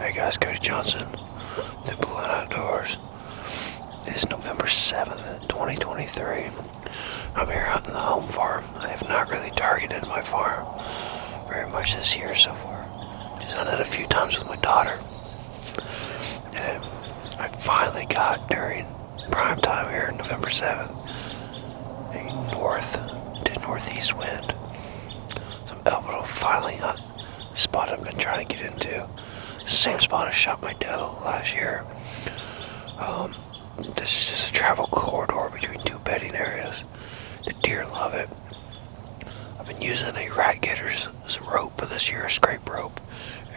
Hey guys, Cody Johnson, the Bootleg Outdoors. It is November 7th, 2023. I'm here hunting the home farm. I have not really targeted my farm very much this year so far. Just hunted a few times with my daughter. And I finally got, during prime time here, November 7th, a north to northeast wind. So I'm able to finally hunt the spot I've been trying to get into. Same spot I shot my doe last year. This is just a travel corridor between two bedding areas. The deer love it. I've been using a RackGetter's rope this year, a scrape rope,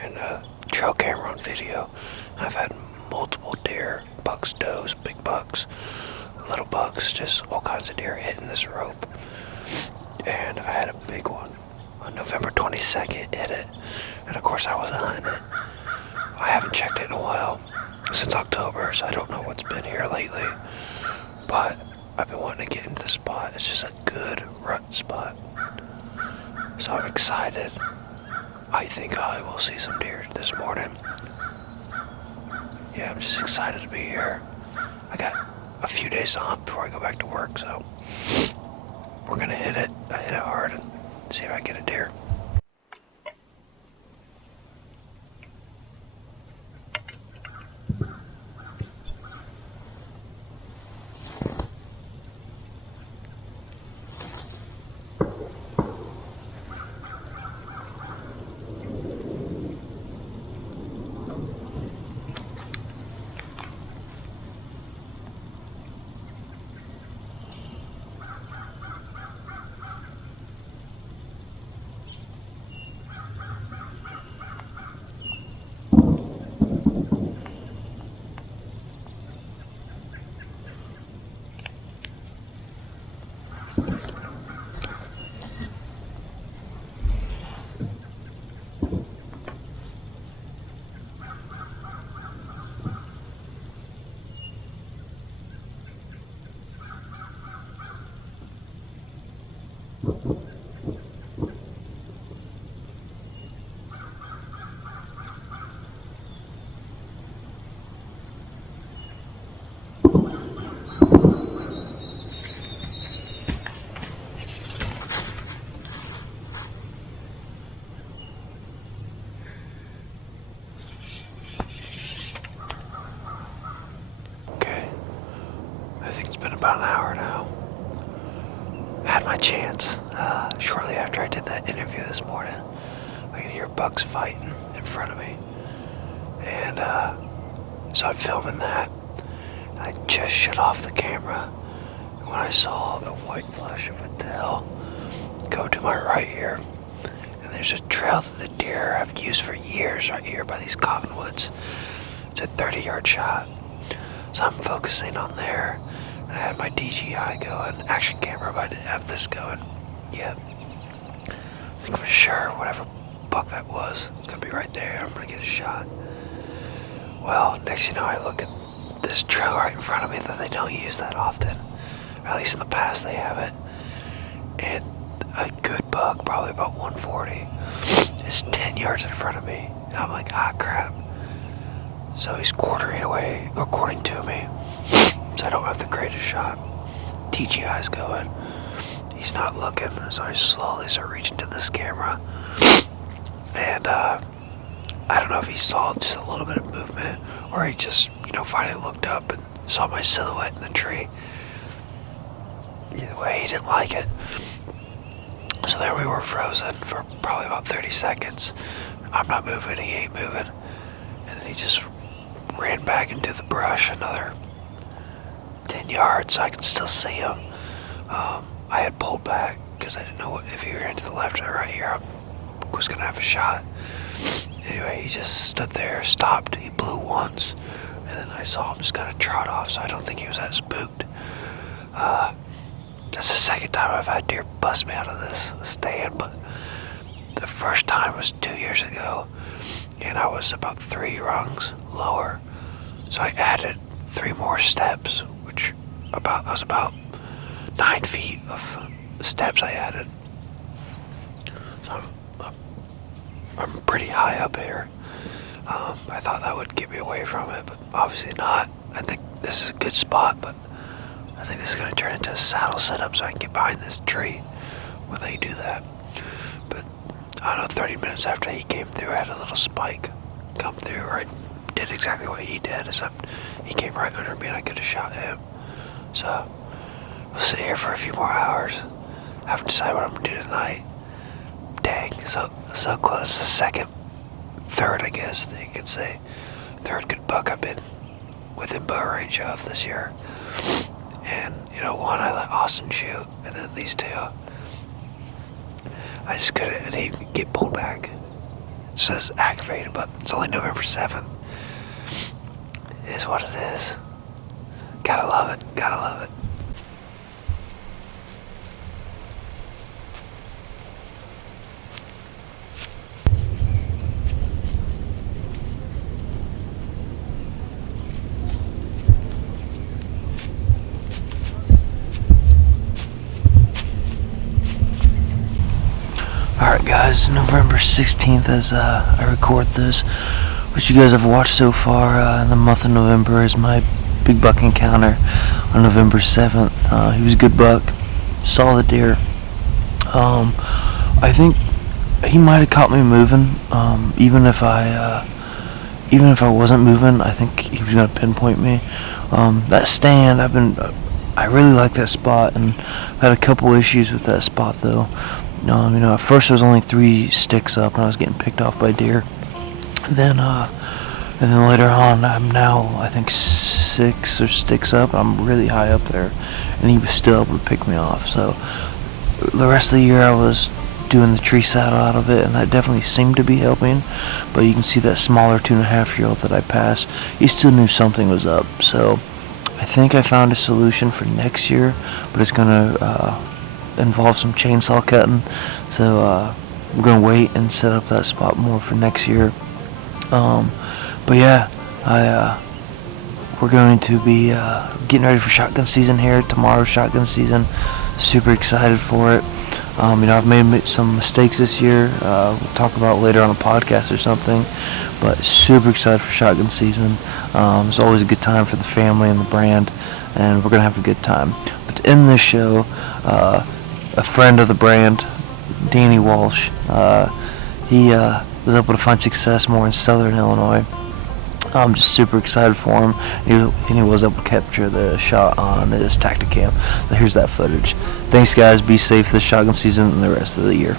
and a trail camera on video. I've had multiple deer, bucks, does, big bucks, little bucks, just all kinds of deer hitting this rope. And I had a big one on November 22nd, hit it. And of course I wasn't hunting it. I haven't checked it in a while, since October, so I don't know what's been here lately. But I've been wanting to get into the spot. It's just a good rut spot. So I'm excited. I think I will see some deer this morning. Yeah, I'm just excited to be here. I got a few days to hunt before I go back to work, so we're gonna hit it. I hit it hard and see if I can get a deer. About an hour now. I had my chance. Shortly after I did that interview this morning, I could hear bucks fighting in front of me. And so I'm filming that. I just shut off the camera. And when I saw the white flash of a tail go to my right here, and there's a trail that the deer have used for years right here by these cottonwoods. It's a 30-yard shot. So I'm focusing on there. I had my DJI going, action camera, but I didn't have this going yet. I think for sure whatever buck that was, it's gonna be right there. I'm gonna get a shot. Well, next you know, I look at this trail right in front of me that they don't use that often. Or at least in the past they haven't. And a good buck, probably about 140, is 10 yards in front of me. And I'm like, ah, crap. So he's quartering away, according to me. So I don't have the greatest shot. DJI's going. He's not looking, so I slowly start reaching to this camera. And I don't know if he saw just a little bit of movement, or he just, finally looked up and saw my silhouette in the tree. Either way, he didn't like it. So there we were frozen for probably about 30 seconds. I'm not moving, he ain't moving. And then he just ran back into the brush another 10 yards, so I could still see him. I had pulled back because I didn't know if he ran to the left or right here, I was gonna have a shot. Anyway, he just stood there, stopped, he blew once, and then I saw him just kind of trot off, so I don't think he was that spooked. That's the second time I've had deer bust me out of this stand, but the first time was 2 years ago, and I was about 3 rungs lower, so I added 3 more steps, which was about 9 feet of steps I added. So I'm pretty high up here. I thought that would get me away from it, but obviously not. I think this is a good spot, but I think this is going to turn into a saddle setup so I can get behind this tree when they do that. But I don't know, 30 minutes after he came through, I had a little spike come through, or I did exactly what he did, except he came right under me and I could have shot him. So we'll sit here for a few more hours. I haven't decided what I'm going to do tonight. Dang, so close. The third, I guess you could say. Third good buck I've been within bow range of this year. And, one I let Austin shoot, and then these two, I just couldn't even get pulled back. It says activated, but it's only November 7th. It is what it is. Gotta love it, gotta love it. Alright guys, November 16th as I record this. What you guys have watched so far in the month of November is my big buck encounter on November 7th. He was a good buck, solid deer. I think he might have caught me moving. Even if I wasn't moving, I think he was gonna pinpoint me. That stand, I really like that spot, and I've had a couple issues with that spot though. At first there was only 3 sticks up, and I was getting picked off by deer. And then later on, I'm now I think 6 or sticks up. I'm really high up there, and he was still able to pick me off. So the rest of the year, I was doing the tree saddle out of it, and that definitely seemed to be helping. But you can see that smaller 2.5-year-old that I passed. He still knew something was up. So I think I found a solution for next year, but it's gonna involve some chainsaw cutting, so we're gonna wait and set up that spot more for next year. But yeah, we're going to be getting ready for shotgun season here. Tomorrow's shotgun season. Super excited for it. I've made some mistakes this year. We'll talk about later on a podcast or something. But super excited for shotgun season. It's always a good time for the family and the brand, and we're gonna have a good time. But to end this show, a friend of the brand, Danny Walsh, he was able to find success more in Southern Illinois. I'm just super excited for him. And he was able to capture the shot on his Tacticam. So here's that footage. Thanks guys, be safe this shotgun season and the rest of the year.